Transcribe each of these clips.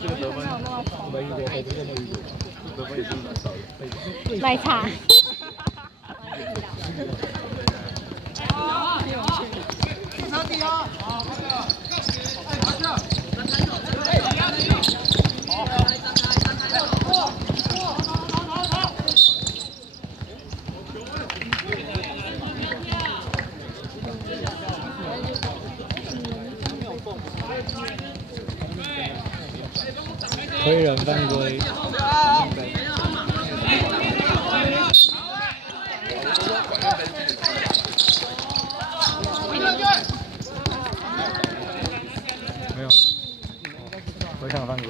这个得分没遇过，北部没遇过，得分也是蛮少的。奶茶。推人犯规。没有，回场犯规，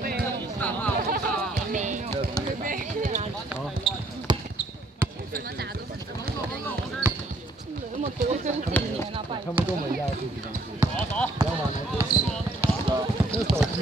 回场。好。那么多真几年了，拜托。他们跟我们一样自己当时。然后那手机。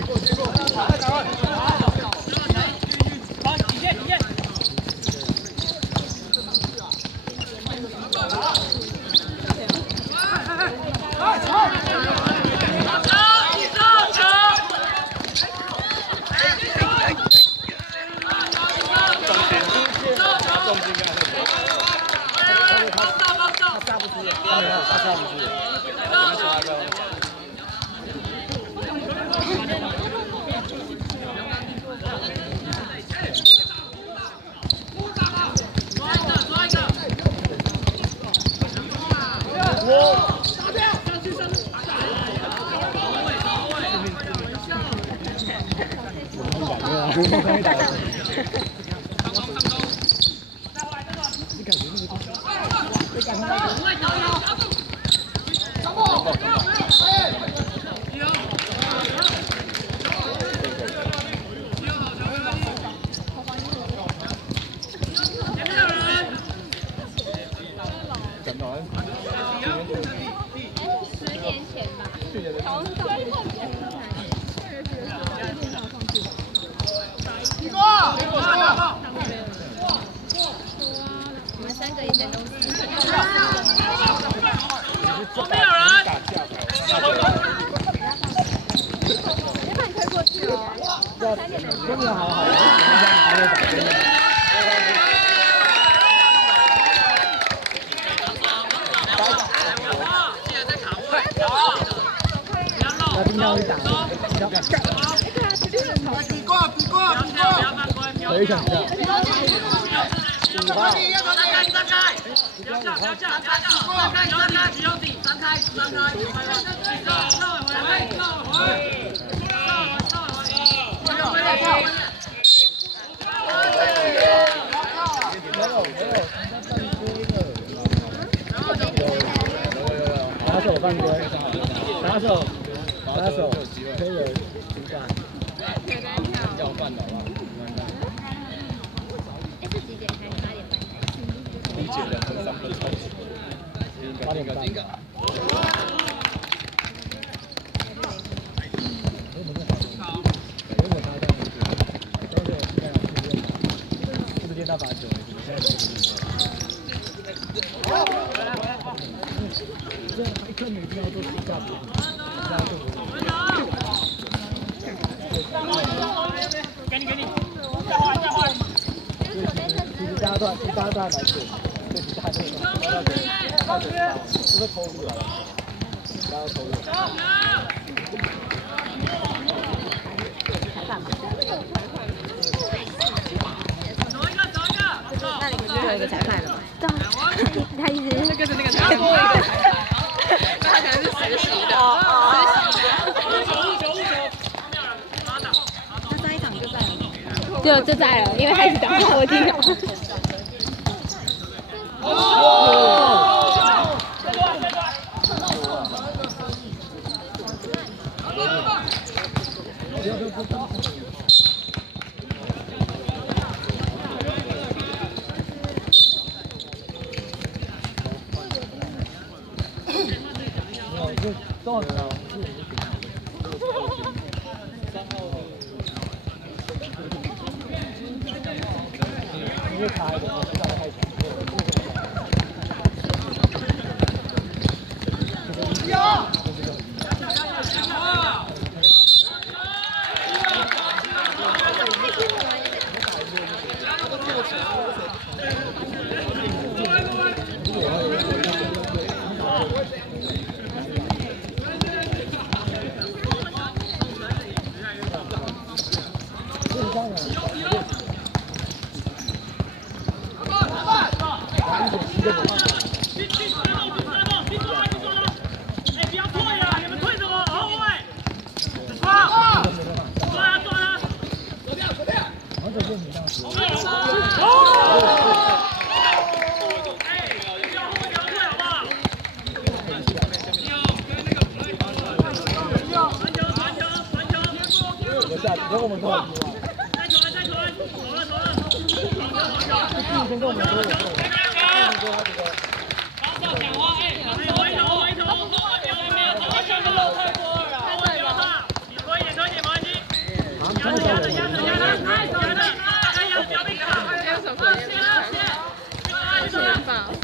打手犯规，打手，推人主管，要饭的好不好？是几点开？8点半。理解的很3分超级，8点半。是不是练到8、9？一颗女一定要做出价值，给你，再换。其实大家都还蛮准，对，其实还没有是不是投入了？大家投入。那你们就有一个裁判了吗？对啊，他一直那个是那个裁判，他可能是实习的。他上一场就在了，就在了，因为他一直讲话，我听到。多少人啊？因为开的，我知道开始。如果我们说，先跟我们说，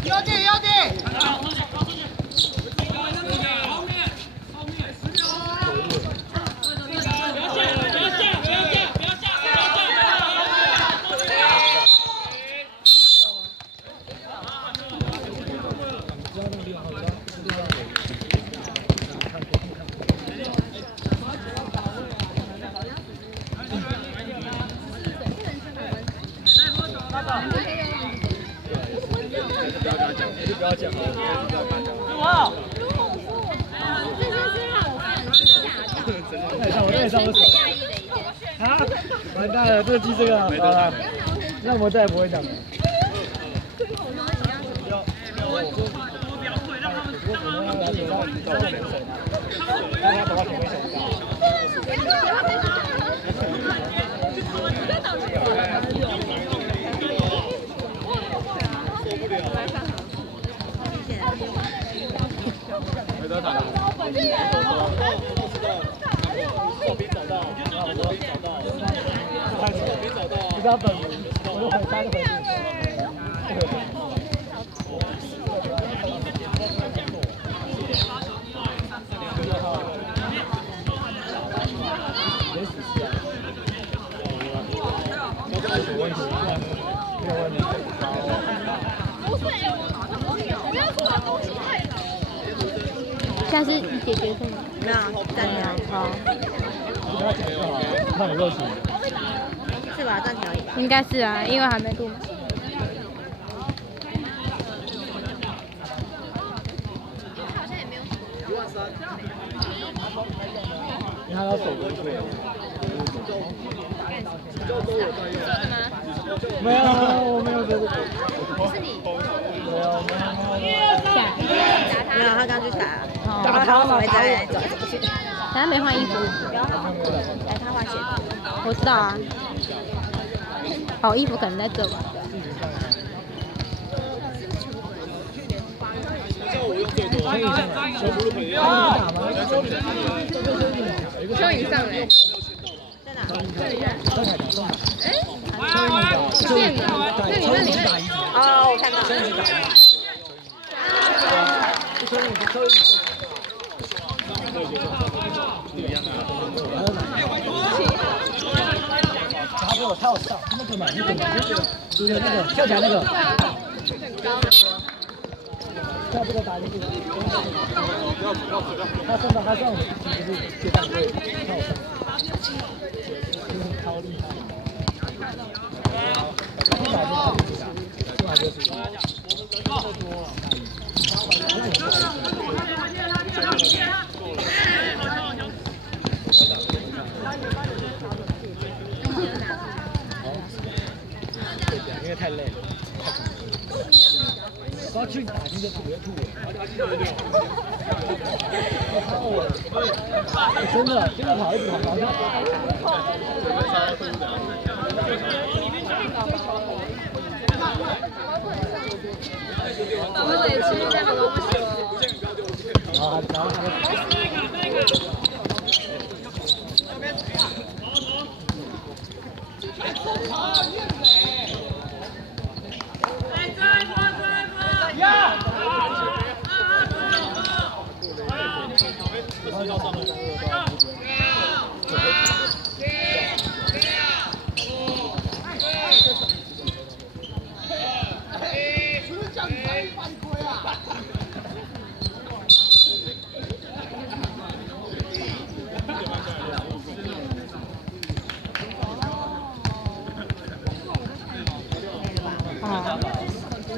有点有点。不要讲了。哇！那也上我手。啊！完蛋了，这个记这个好了，那我们再也不会讲了。没得打了。不要等，我就回家就回去。下次解决什么？没有，暂停。好，那有热情。是吧？暂停而已。应该是啊，因为还没录。因为他要走回去。没有，我没有走。是你。没有，没有，他刚去打。打他嘛，打我。他没换衣服。来，他换鞋子。我知道啊。哦，衣服可能在这吧。蚯蚓上来。在哪？这里。哎，这里，那里。哦，我看到了。他有上那个嘛，就是那个跳起来那个，跳这个打进去，他上到他上，就是接单位，他有上，超厉害。一百多打进去打，一百多多。因为太累了，我要去打进这土吐真的跑一直跑，我得吃这个东西。然后还